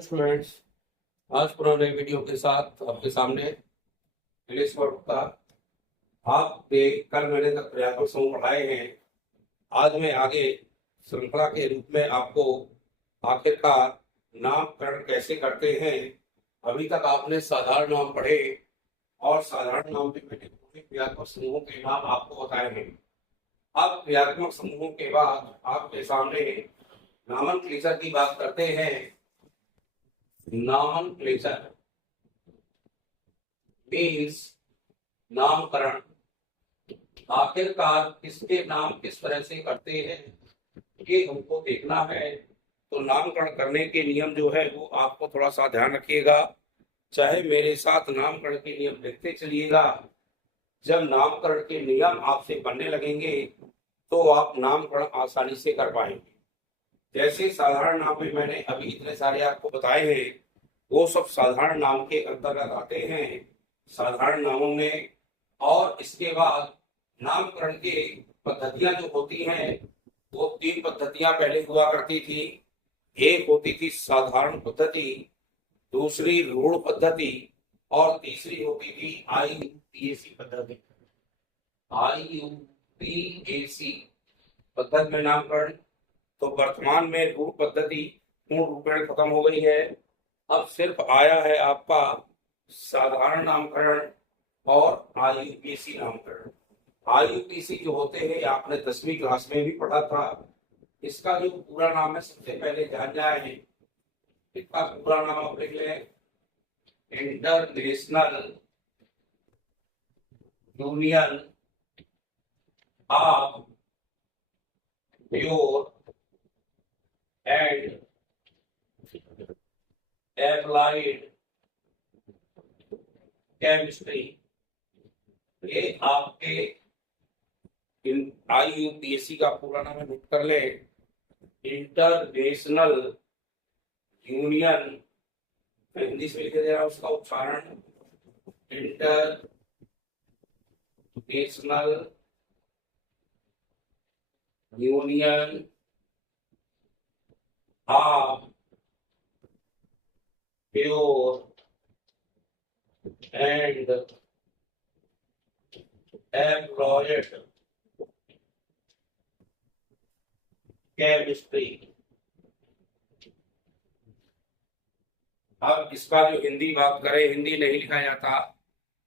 Students, आज पुराने video के साथ आपके सामने इंग्लिश वर्ड का आपके कल मैंने तक पर्याप्त समूह पढ़ाए हैं। आज मैं आगे श्रृंखला के रूप में आपको आखिरकार नामकरण कैसे करते हैं। अभी तक आपने साधारण नाम पढ़े और साधारण नाम में मैंने पूरे क्रियात्मक समूहों के नाम आपको बताए हैं। अब क्रियात्मक समूहों के बाद आपके सामने नामनक्लेचर की बात करते हैं। नॉमेनक्लेचर मीन्स नामकरण। आखिरकार किसके नाम किस तरह से करते हैं ये हमको देखना है। तो नामकरण करने के नियम जो है वो आपको थोड़ा सा ध्यान रखिएगा, चाहे मेरे साथ नामकरण के नियम देखते चलिएगा। जब नामकरण के नियम आपसे बनने लगेंगे तो आप नामकरण आसानी से कर पाएंगे। जैसे साधारण नाम में मैंने अभी इतने सारे आपको बताए हैं, वो सब साधारण नाम के अंतर्गत आते हैं, साधारण नामों में। और इसके बाद नामकरण के पद्धतियां जो होती हैं वो तीन पद्धतियां पहले हुआ करती थी। एक होती थी साधारण पद्धति, दूसरी रूढ़ पद्धति और तीसरी होती थी IUPAC पद्धति। IUPAC पद्धति में नामकरण। तो वर्तमान में रूढ़ पद्धति पूर्ण रूपेण खत्म हो गई है। अब सिर्फ आया है आपका साधारण नामकरण और IUPAC नामकरण। IUPAC जो होते हैं आपने 10वीं क्लास में भी पढ़ा था। इसका जो पूरा नाम है सबसे पहले ध्यान जाए, इसका पूरा नाम आप लिख लें, international union of pure and applied chemistry. ये आपके IUPAC का पूरा नाम है, नोट कर ले, इंटरनेशनल यूनियन। हिंदी से लिख दे रहा उसका उच्चारण, international union of pure and applied chemistry. अब इसका जो हिंदी बात करें, हिंदी नहीं लिखा जाता,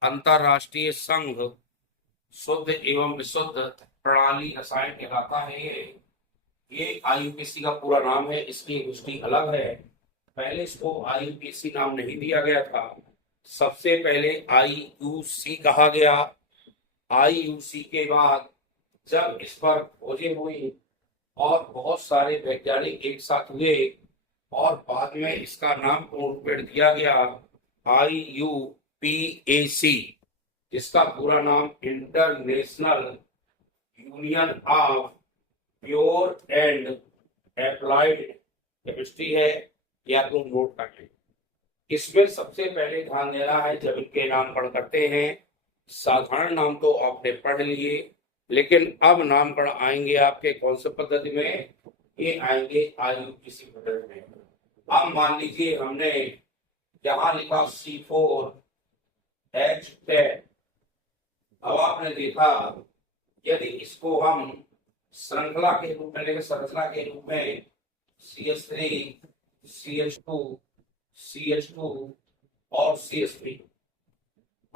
अंतरराष्ट्रीय संघ शुद्ध एवं विशुद्ध प्रणाली रसायन कहलाता है। ये IUPAC का पूरा नाम है, इसकी पुष्टि अलग है। पहले इसको IUPAC नाम नहीं दिया गया था, सबसे पहले IUC कहा गया। IUC के बाद जब इस पर खोजें हुई और बहुत सारे वैज्ञानिक एक साथ हुए और बाद में इसका नाम पूर्ण दिया गया IUPAC, जिसका पूरा नाम international union of pure and applied chemistry है। या तुम नोट कर लें। इसमें सबसे पहले ध्यान देना है जब इनके नामकरण करते हैं, साधारण नाम तो आपने पढ़ लिए, लेकिन अब नामकरण आएंगे आपके कौन से पद्धति में, ये आएंगे IUPAC पद्धति में। अब मान लीजिए हमने यहाँ लिखा C4H10। अब आपने देखा यदि इसको हम श्रृंखला के रूप में लेंगे, संरचना के रूप में CH3 CH2 CH2 और CH3,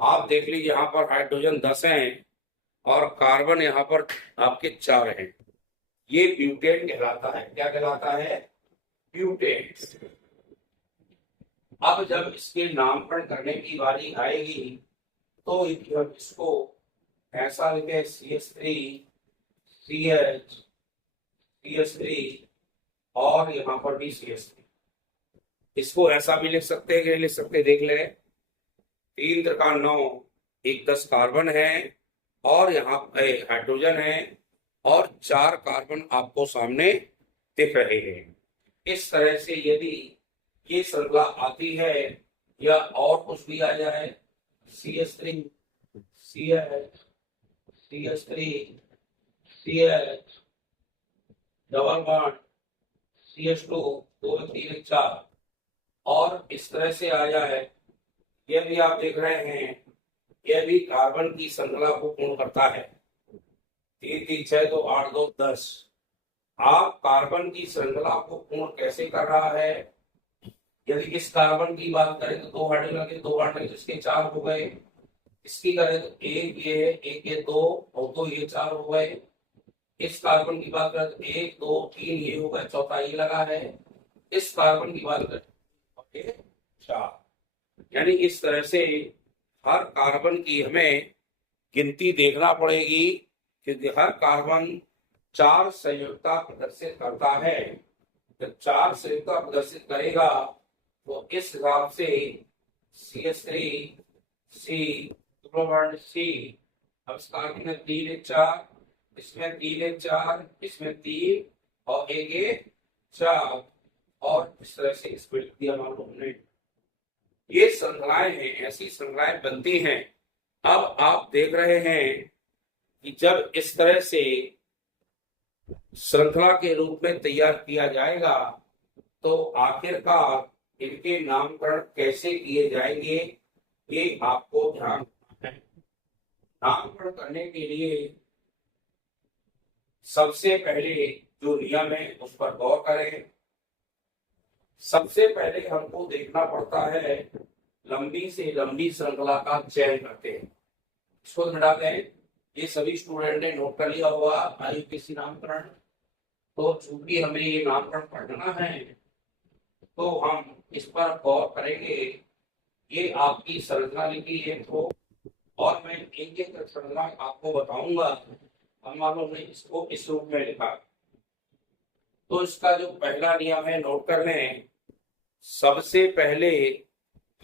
आप देख लीजिए यहाँ पर हाइड्रोजन 10 हैं और कार्बन यहाँ पर आपके 4 हैं। ये ब्यूटेन कहलाता है। क्या कहलाता है? ब्यूटेन। अब जब इसके नामकरण करने की बारी आएगी तो इसको ऐसा लिखे CH3 CH CH3 और यहाँ पर भी CH3। इसको ऐसा भी लिख सकते हैं, लिख सकते देख ले, 3 त्रिका 9, एक 10 कार्बन है और यहाँ हाइड्रोजन है और 4 कार्बन आपको सामने दिख रहे हैं। इस तरह से यदि ये श्रृंखला आती है या और कुछ भी आ जाए, CH3 CH CH3 CH double bond CH2 2 3 4 और इस तरह से आया है। यह भी आप देख रहे हैं, यह भी कार्बन की श्रृंखला को पूर्ण करता है। 3 3 6 2 8 2 10। आप कार्बन की श्रृंखला को पूर्ण कैसे कर रहा है? यदि इस कार्बन की बात करें तो 2 हाइड्रोजन लगे, 2 हाइड्रोजन इसके 4 हो गए। इसकी करें तो एक ये है, एक ये 2 और 2 ये 4 हो गए। इस कार्बन की बात करें तो 1 2 3 ये हो गए, चौथा ये लगा है। इस कार्बन की बात करें 4। यानी इस तरह से हर कार्बन की हमें गिनती देखना पड़ेगी, क्योंकि हर कार्बन 4 संयुक्ता प्रदर्शित करता है। जब 4 संयुक्ता प्रदर्शित करेगा तो इस हिसाब से CH3 C वर्ण C। अब इस कार्बन में 3 1 4, इसमें 3 1 4, इसमें 3 और 1 1 4, और इस तरह से इसको लिख दिया मान लो हमने। ये श्रृंखलाएं हैं, ऐसी श्रृंखलाएं बनती हैं। अब आप देख रहे हैं कि जब इस तरह से श्रृंखला के रूप में तैयार किया जाएगा तो आखिरकार इनके नामकरण कैसे किए जाएंगे, ये आपको ध्यान रखना है। नामकरण करने के लिए सबसे पहले जो नियम है उस पर गौर करें। सबसे पहले हमको देखना पड़ता है, लंबी से लंबी श्रृंखला का चयन करते हैं। इसको मिटा दें, ये सभी स्टूडेंट ने नोट कर लिया होगा IUPAC नामकरण। तो चूंकि हमें ये नामकरण पढ़ना है तो हम इस पर गौर करेंगे। ये आपकी श्रृंखला लिखी है तो, और मैं एक एक श्रृंखला आपको बताऊंगा। हम मान लो हमने इसको इस रूप में लिखा, तो इसका जो पहला नियम है नोट कर लें। सबसे पहले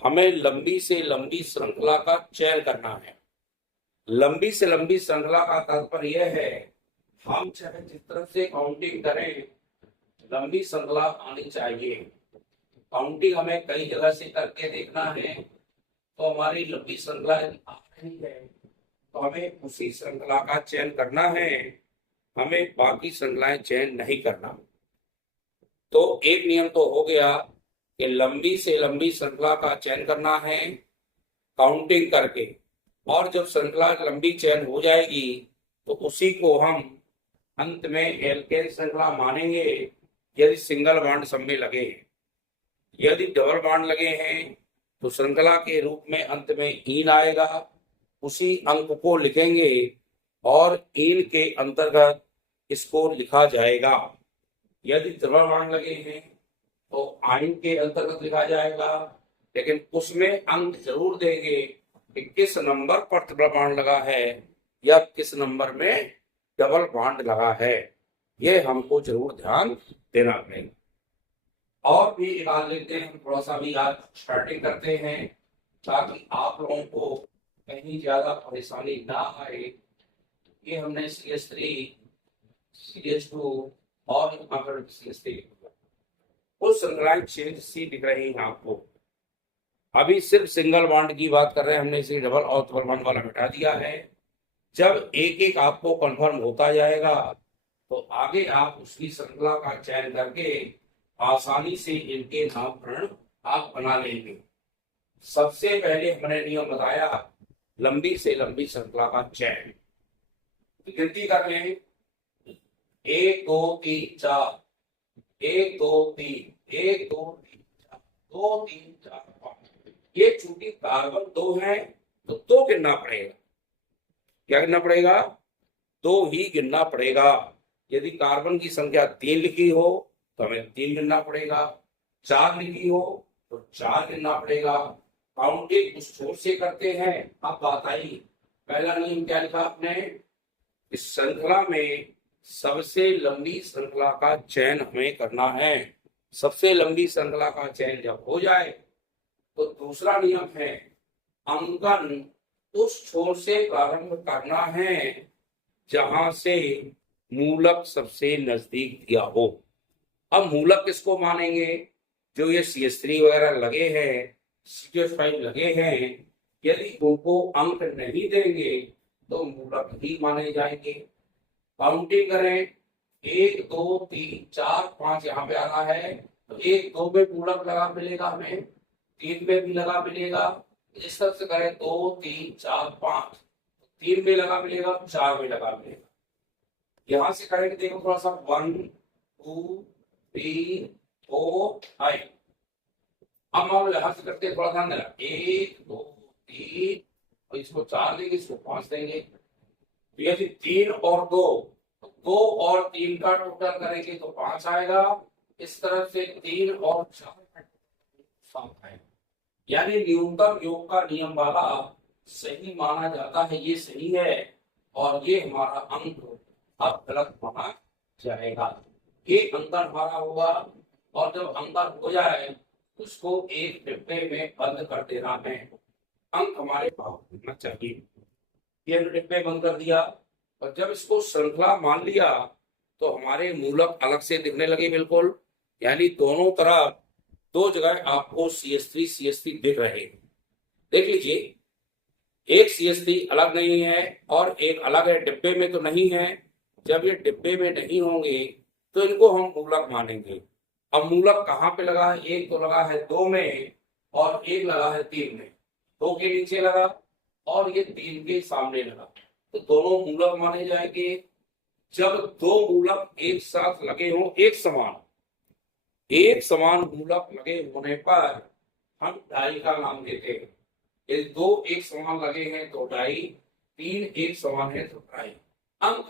हमें लंबी से लंबी श्रृंखला का चयन करना है। लंबी से लंबी श्रृंखला का तात्पर्य यह है, हम चाहे जिस तरह से काउंटिंग करें, लंबी श्रृंखला आनी चाहिए। काउंटिंग हमें कई जगह से करके देखना है, तो हमारी लंबी श्रृंखला आ रही है तो हमें उसी श्रृंखला का चयन करना है, हमें बाकी श्रृंखलाएं चयन नहीं करना। तो एक नियम तो हो गया कि लंबी से लंबी श्रृंखला का चयन करना है काउंटिंग करके, और जब श्रृंखला लंबी चयन हो जाएगी तो उसी को हम अंत में एल्केन श्रृंखला मानेंगे यदि सिंगल बॉन्ड सब में लगे। यदि डबल बॉन्ड लगे हैं तो श्रृंखला के रूप में अंत में ईन आएगा, उसी अंक को लिखेंगे और ईन के अंतर्गत इसको लिखा जाएगा। यदि डबल बॉन्ड लगे हैं तो आइन के अंतर्गत लिखा जाएगा, लेकिन उसमें अंक जरूर देंगे कि किस नंबर पर डबल बॉन्ड लगा है या किस नंबर में डबल बॉन्ड लगा है। ये हमको जरूर ध्यान देना पड़ेगा। और भी एक आज लेते हैं, हम थोड़ा सा भी आज स्टार्टिंग करते हैं ताकि आप लोगों को कहीं ज्यादा परेशानी ना आए। ये हमने CH3 CH2 और CH3 उस श्रृंखलाएं सी दिख रही हैं आपको। अभी सिर्फ सिंगल बॉन्ड की बात कर रहे हैं, हमने इसे डबल और ट्रिपल बॉन्ड वाला मिटा दिया है। जब एक एक आपको कंफर्म होता जाएगा तो आगे आप उसकी श्रृंखला का चयन करके आसानी से इनके नामकरण आप बना लेंगे। सबसे पहले हमने नियम बताया लंबी से लंबी श्रृंखला का चयन। गिनती कर लें, 1 2 3 4, 1 2 3, 1 2 3 4, 2 3 4 5। ये चूंकि कार्बन 2 है तो 2 गिनना पड़ेगा। क्या गिनना पड़ेगा? 2 ही गिनना पड़ेगा। यदि कार्बन की संख्या 3 लिखी हो तो हमें 3 गिनना पड़ेगा, 4 लिखी हो तो 4 गिनना पड़ेगा। काउंटिंग उस छोर से करते हैं। अब बात आई, पहला नियम क्या लिखा आपने? इस श्रृंखला में सबसे लंबी श्रृंखला का चयन हमें करना है। सबसे लंबी श्रृंखला का चयन जब हो जाए तो दूसरा नियम है अंकन उस छोर से प्रारंभ करना है जहां से मूलक सबसे नजदीक दिया हो। अब मूलक किसको मानेंगे? जो ये CH3 वगैरह लगे हैं, CH5 लगे हैं, यदि उनको अंक नहीं देंगे तो मूलक ही माने जाएंगे। काउंटिंग करें, 1 2 3 4 5 यहाँ पे आ रहा है तो 1 2 में मूलक लगा मिलेगा हमें, 3 में भी लगा मिलेगा। इस तरफ से करें 2 3 4 5, 3 में लगा मिलेगा, 4 में लगा मिलेगा। यहां से करेंगे देखो थोड़ा सा 1 2 3 4 5। अब मान लो यहां से करते हैं, थोड़ा ध्यान देना, 1 2 3 और इसको 4 देंगे, इसको 5 देंगे। तो यदि 3 और 2, तो 2 और 3 का टोटल करेंगे तो 5 आएगा। इस तरफ से 3 और 4 का 7 आएगा। यानी न्यूनतम योग का नियम वाला सही माना जाता है, ये सही है, और ये हमारा अंक अब गलत माना जाएगा। ये अंतर हमारा होगा, और जब अंतर हो जाए उसको एक डिब्बे में बंद कर देना है। अंक हमारे पास होना चाहिए। ये डिब्बे बंद कर दिया, और जब इसको श्रृंखला मान लिया तो हमारे मूलक अलग से दिखने लगे बिल्कुल। यानी दोनों तरफ दो जगह आपको CH3 CH3 दिख रहे हैं। देख लीजिए, एक CH3 अलग नहीं है और एक अलग है, डिब्बे में तो नहीं है। जब ये डिब्बे में नहीं होंगे तो इनको हम मूलक मानेंगे। अब मूलक कहाँ पे लगा है? एक तो लगा है 2 में और एक लगा है 3 में। 2 के नीचे लगा और ये 3 के सामने लगा, तो दोनों मूलक माने जाएंगे। जब दो मूलक एक साथ लगे हों, एक समान मूलक लगे होने पर हम डाई का नाम देते हैं। यदि 2 एक समान लगे हैं तो डाई, 3 एक समान है तो डाई। अंक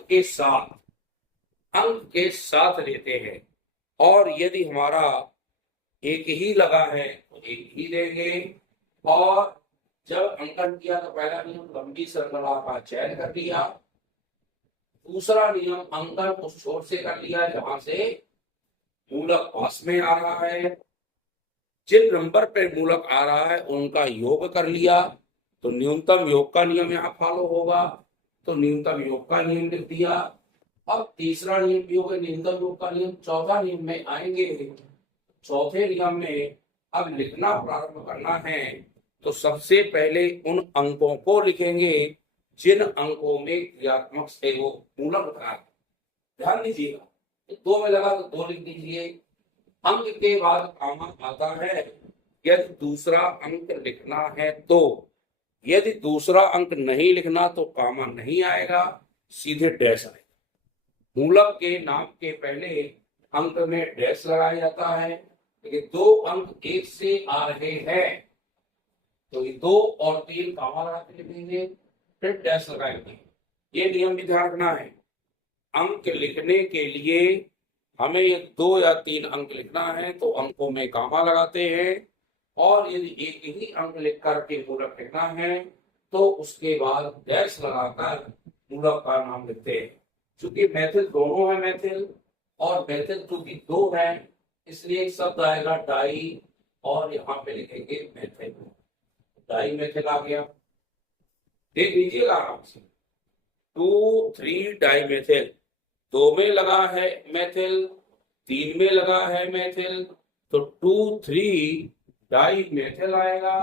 के साथ लेते हैं, और यदि हमारा एक ही लगा है तो एक ही देंगे। और जब अंकन किया तो पहला नियम लंबी श्रृंखला का चयन कर लिया, दूसरा नियम अंकन उस छोर से कर लिया जहां से मूलक पास में आ रहा है। जिन नंबर पे मूलक आ रहा है उनका योग कर लिया, तो न्यूनतम योग का नियम यहाँ फॉलो होगा, तो न्यूनतम योग का नियम लिख दिया। अब तीसरा नियम भी होगा न्यूनतम योग का नियम। चौथा नियम में आएंगे, चौथे नियम में अब लिखना प्रारंभ करना है, तो सबसे पहले उन अंकों को लिखेंगे जिन अंकों में क्रियात्मक से वो मूलक उतरा। ध्यान दीजिएगा, 2 में लगा तो 2 लिख दीजिए। अंक के बाद कामा आता है यदि दूसरा अंक लिखना है तो। यदि दूसरा अंक नहीं लिखना तो कामा नहीं आएगा, सीधे डैश आएगा। मूलक के नाम के पहले अंक में डैश लगाया जाता है, लेकिन 2 अंक एक से आ रहे हैं तो ये 2 और 3 कामा लगा के लिखेंगे, फिर डैश लगाएंगे। ये नियम भी ध्यान रखना है। अंक लिखने के लिए हमें ये 2 या 3 अंक लिखना है तो अंकों में कामा लगाते हैं, और यदि एक ही अंक लिख करके मूलक लिखना है तो उसके बाद डैश लगाकर मूलक का नाम लिखते हैं। चूंकि मैथिल दोनों है, मैथिल और मैथिल चूंकि 2 है, इसलिए एक शब्द आएगा डाई, और यहाँ पे लिखेंगे मैथिल। डाई मैथिल आ गया, देख लीजिएगा आराम से। 2 3 डाई मैथिल, 2 में लगा है मैथिल, 3 में लगा है मैथिल, तो 2 3 डाई मैथिल आएगा।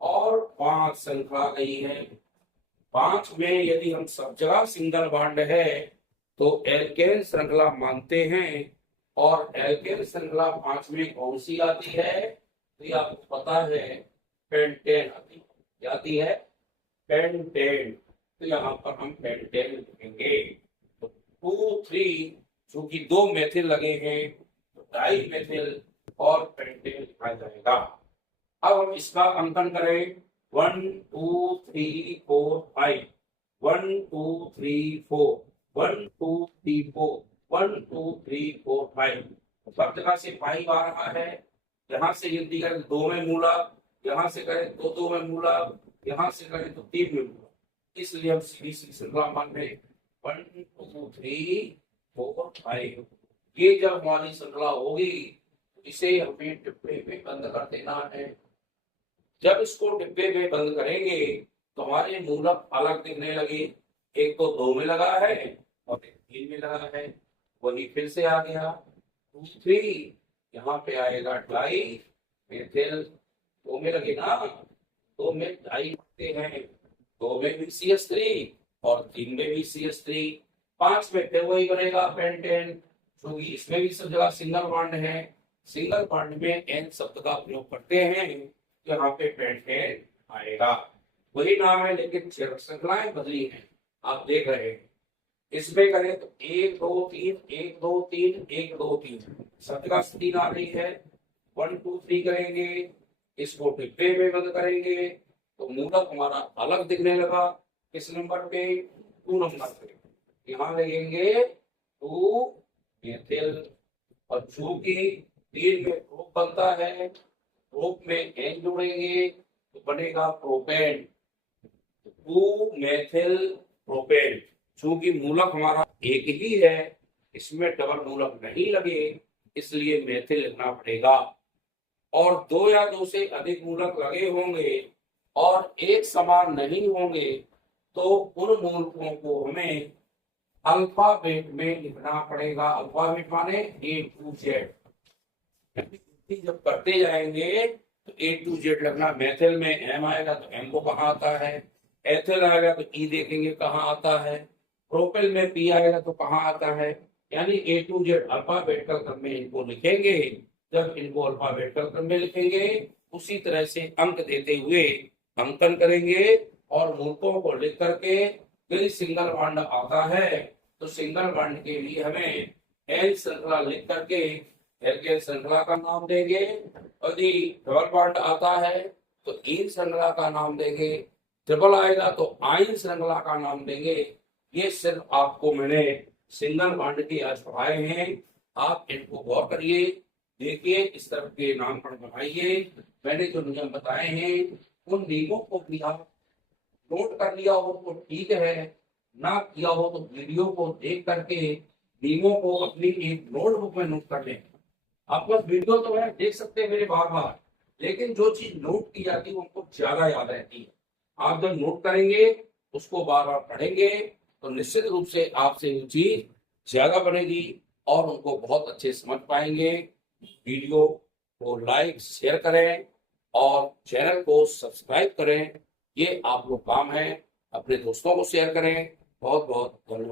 और 5 श्रृंखला गई है। 5 में यदि हम सब जगह सिंगल बॉन्ड है तो एल्केन श्रृंखला मानते हैं, और एल्केन श्रृंखला 5 में कौन सी आती है? तो ये आपको पता है, पेंटेन आती है, पेंटेन। तो यहाँ पर हम पेंटेन लिखेंगे। तो 2 3 चूंकि 2 मैथिल लगे हैं तो डाई मैथिल और पेंटेन लिखा जाएगा। अब हम इसका अंकन करें, 1 2 3 4 5, 1 2 3 4, 1 2 3 4, 1 2 3 4 5। सब जगह से 5 आ रहा है। यहाँ से यदि करें 2 में मूलक, यहाँ से करें तो 2 में मूलक, यहाँ से करें तो 3 में मूलक, इसलिए हम सीधी सी श्रृंखला मान रहे 1 2 3 4 5। ये जब हमारी श्रृंखला होगी इसे हमें डिब्बे में बंद कर देना है। जब इसको डिब्बे में बंद करेंगे तो हमारे मूलक अलग दिखने लगे। एक तो 2 में लगा है और एक 3 में लगा है, वही फिर से आ गया 2 3। यहाँ पे आएगा डाई मैथिल, 2 में लगे ना, 2 में डाई होते हैं, 2 में भी CH3 और 3 में भी CH3। 5 में फिर वही बनेगा पेंटेन, क्योंकि इसमें भी सब जगह सिंगल बॉन्ड है। सिंगल बॉन्ड में N शब्द का प्रयोग करते हैं, यहाँ पे पेंटेन आएगा। वही नाम है लेकिन श्रृंखलाएं बदली हैं, आप देख रहे हैं। इसमें करें तो 1 2 3 1 2 3 1 2 3 17 3 आ रही है। 1 2 3 करेंगे, इसको डिब्बे में बंद करेंगे तो मूलक हमारा अलग दिखने लगा। किस नंबर पे? 2 नंबर पे। यहाँ लगेंगे 2 मेथिल, और चूंकि 3 में ग्रुप बनता है, ग्रुप में एन जोड़ेंगे तो बनेगा प्रोपेन, 2 मेथिल प्रोपेन। चूंकि मूलक हमारा एक ही है, इसमें डबल मूलक नहीं लगे, इसलिए मेथिल लिखना पड़ेगा। और 2 या 2 से अधिक मूलक लगे होंगे और एक समान नहीं होंगे तो उन मूलकों को हमें अल्फाबेट में लिखना पड़ेगा। अल्फाबेट माने A to Z। जब करते जाएंगे तो A to Z लगना। मेथिल में M आएगा तो M को कहाँ आता है, एथिल आएगा तो E देखेंगे कहाँ आता है, प्रोपेल में P आएगा तो कहाँ आता है। यानी A to Z अल्फाबेटिकल क्रम में इनको लिखेंगे। जब इनको अल्फाबेटिकल क्रम में लिखेंगे उसी तरह से अंक देते हुए अंकन करेंगे और मूलकों को लिख करके यदि सिंगल बॉन्ड आता है तो सिंगल बॉन्ड के लिए हमें एल श्रृंखला लिख करके एल्केन श्रृंखला का नाम देंगे। यदि डबल बॉन्ड आता है तो इन श्रृंखला का नाम देंगे, ट्रिपल आएगा तो आइन श्रृंखला का नाम देंगे। ये सिर्फ आपको मैंने सिंगल बॉन्ड के आज पढ़ाए हैं, आप इनको गौर करिए, देखिए, इस तरह के नामकरण बनाइए। मैंने जो नियम बताए हैं उन नियमों को भी आप नोट कर लिया हो तो ठीक है, ना किया हो तो वीडियो को देख करके नियमों को अपनी एक नोटबुक में नोट कर लें। आप बस वीडियो तो है देख सकते हैं मेरे बार बार, लेकिन जो चीज नोट की जाती है उनको ज्यादा याद रहती है। आप जब नोट करेंगे उसको बार बार पढ़ेंगे तो निश्चित रूप से आपसे वो चीज ज्यादा बनेगी और उनको बहुत अच्छे समझ पाएंगे। वीडियो को लाइक शेयर करें और चैनल को सब्सक्राइब करें, ये आप लोग काम है। अपने दोस्तों को शेयर करें। बहुत बहुत धन्यवाद।